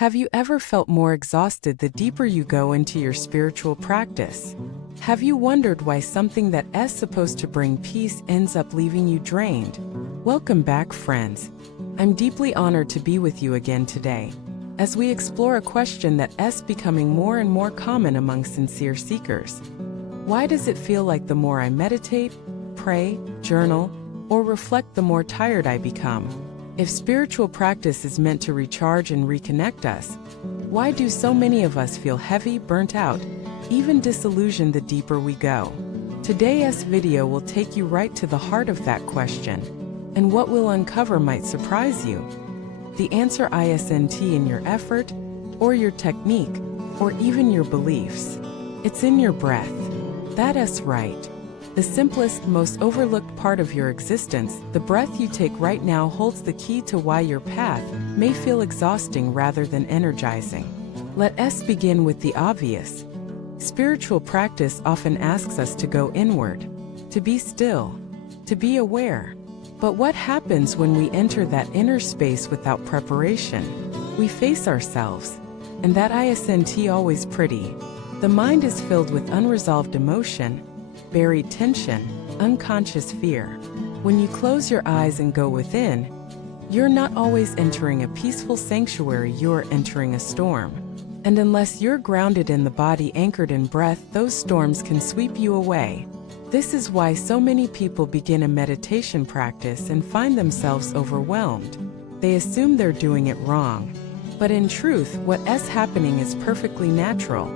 Have you ever felt more exhausted the deeper you go into your spiritual practice? Have you wondered why something that is supposed to bring peace ends up leaving you drained? Welcome back, friends. I'm deeply honored to be with you again today, as we explore a question that is becoming more and more common among sincere seekers. Why does it feel like the more I meditate, pray, journal, or reflect, the more tired I become? If spiritual practice is meant to recharge and reconnect us, why do so many of us feel heavy, burnt out, even disillusioned the deeper we go? Today's video will take you right to the heart of that question, and what we'll uncover might surprise you. The answer isn't in your effort, or your technique, or even your beliefs. It's in your breath. That's right. The simplest, most overlooked part of your existence, the breath you take right now, holds the key to why your path may feel exhausting rather than energizing. Let us begin with the obvious. Spiritual practice often asks us to go inward, to be still, to be aware. But what happens when we enter that inner space without preparation? We face ourselves, and that isn't always pretty. The mind is filled with unresolved emotion, buried tension, unconscious fear. When you close your eyes and go within, you're not always entering a peaceful sanctuary, you're entering a storm. And unless you're grounded in the body, anchored in breath, those storms can sweep you away. This is why so many people begin a meditation practice and find themselves overwhelmed. They assume they're doing it wrong. But in truth, what is happening is perfectly natural.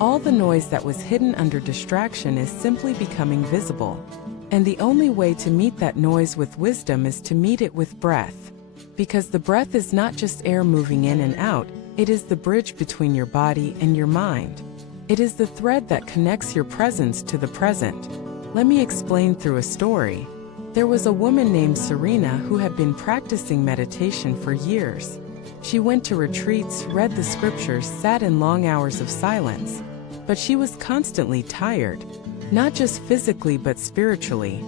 All the noise that was hidden under distraction is simply becoming visible. And the only way to meet that noise with wisdom is to meet it with breath. Because the breath is not just air moving in and out, it is the bridge between your body and your mind. It is the thread that connects your presence to the present. Let me explain through a story. There was a woman named Serena who had been practicing meditation for years. She went to retreats, read the scriptures, sat in long hours of silence. But she was constantly tired, not just physically but spiritually.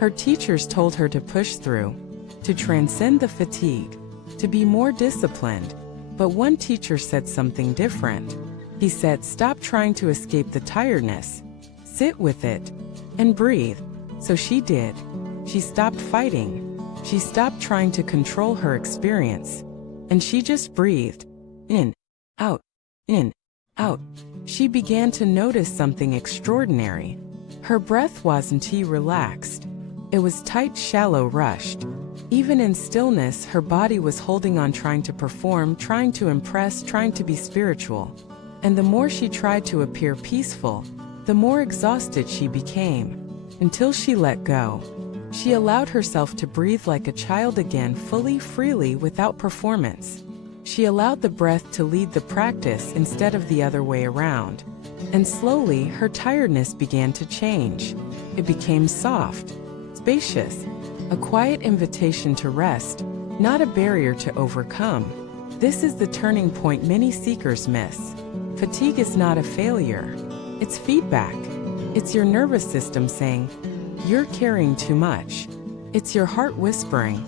Her teachers told her to push through, to transcend the fatigue, to be more disciplined. But one teacher said something different. He said, stop trying to escape the tiredness. Sit with it and breathe. So she did. She stopped fighting. She stopped trying to control her experience. And she just breathed. In, out, in, out. She began to notice something extraordinary. Her breath wasn't relaxed. It was tight, shallow, rushed. Even in stillness, her body was holding on, trying to perform, trying to impress, trying to be spiritual. And the more she tried to appear peaceful, the more exhausted she became. Until she let go. She allowed herself to breathe like a child again, fully, freely, without performance. She allowed the breath to lead the practice instead of the other way around. And slowly, her tiredness began to change. It became soft, spacious, a quiet invitation to rest, not a barrier to overcome. This is the turning point many seekers miss. Fatigue is not a failure. It's feedback. It's your nervous system saying, you're carrying too much. It's your heart whispering,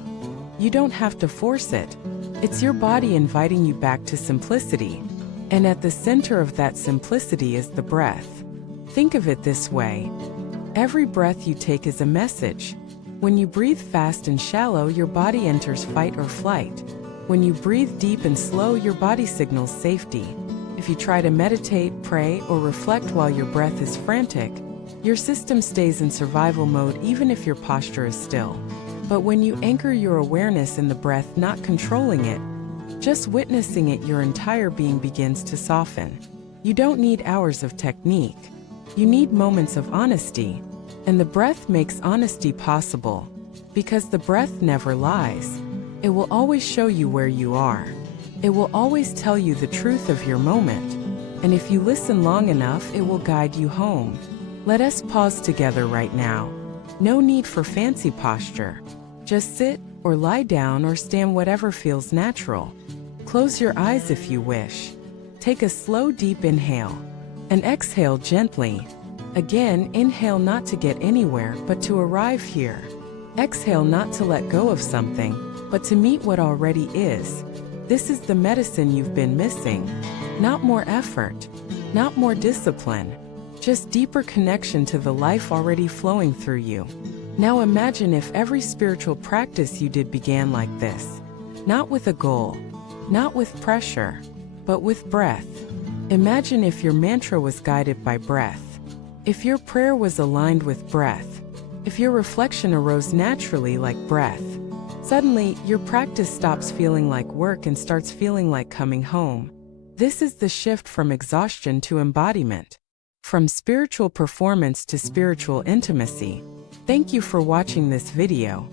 you don't have to force it. It's your body inviting you back to simplicity. And at the center of that simplicity is the breath. Think of it this way. Every breath you take is a message. When you breathe fast and shallow, your body enters fight or flight. When you breathe deep and slow, your body signals safety. If you try to meditate, pray, or reflect while your breath is frantic, your system stays in survival mode even if your posture is still. But when you anchor your awareness in the breath, not controlling it, just witnessing it, your entire being begins to soften. You don't need hours of technique. You need moments of honesty. And the breath makes honesty possible. Because the breath never lies. It will always show you where you are. It will always tell you the truth of your moment. And if you listen long enough, it will guide you home. Let us pause together right now. No need for fancy posture. Just sit, or lie down, or stand, whatever feels natural. Close your eyes if you wish. Take a slow, deep inhale. And exhale gently. Again, inhale not to get anywhere, but to arrive here. Exhale not to let go of something, but to meet what already is. This is the medicine you've been missing. Not more effort, not more discipline, just deeper connection to the life already flowing through you. Now imagine if every spiritual practice you did began like this. Not with a goal, not with pressure, but with breath. Imagine if your mantra was guided by breath. If your prayer was aligned with breath. If your reflection arose naturally like breath. Suddenly, your practice stops feeling like work and starts feeling like coming home. This is the shift from exhaustion to embodiment. From spiritual performance to spiritual intimacy. Thank you for watching this video.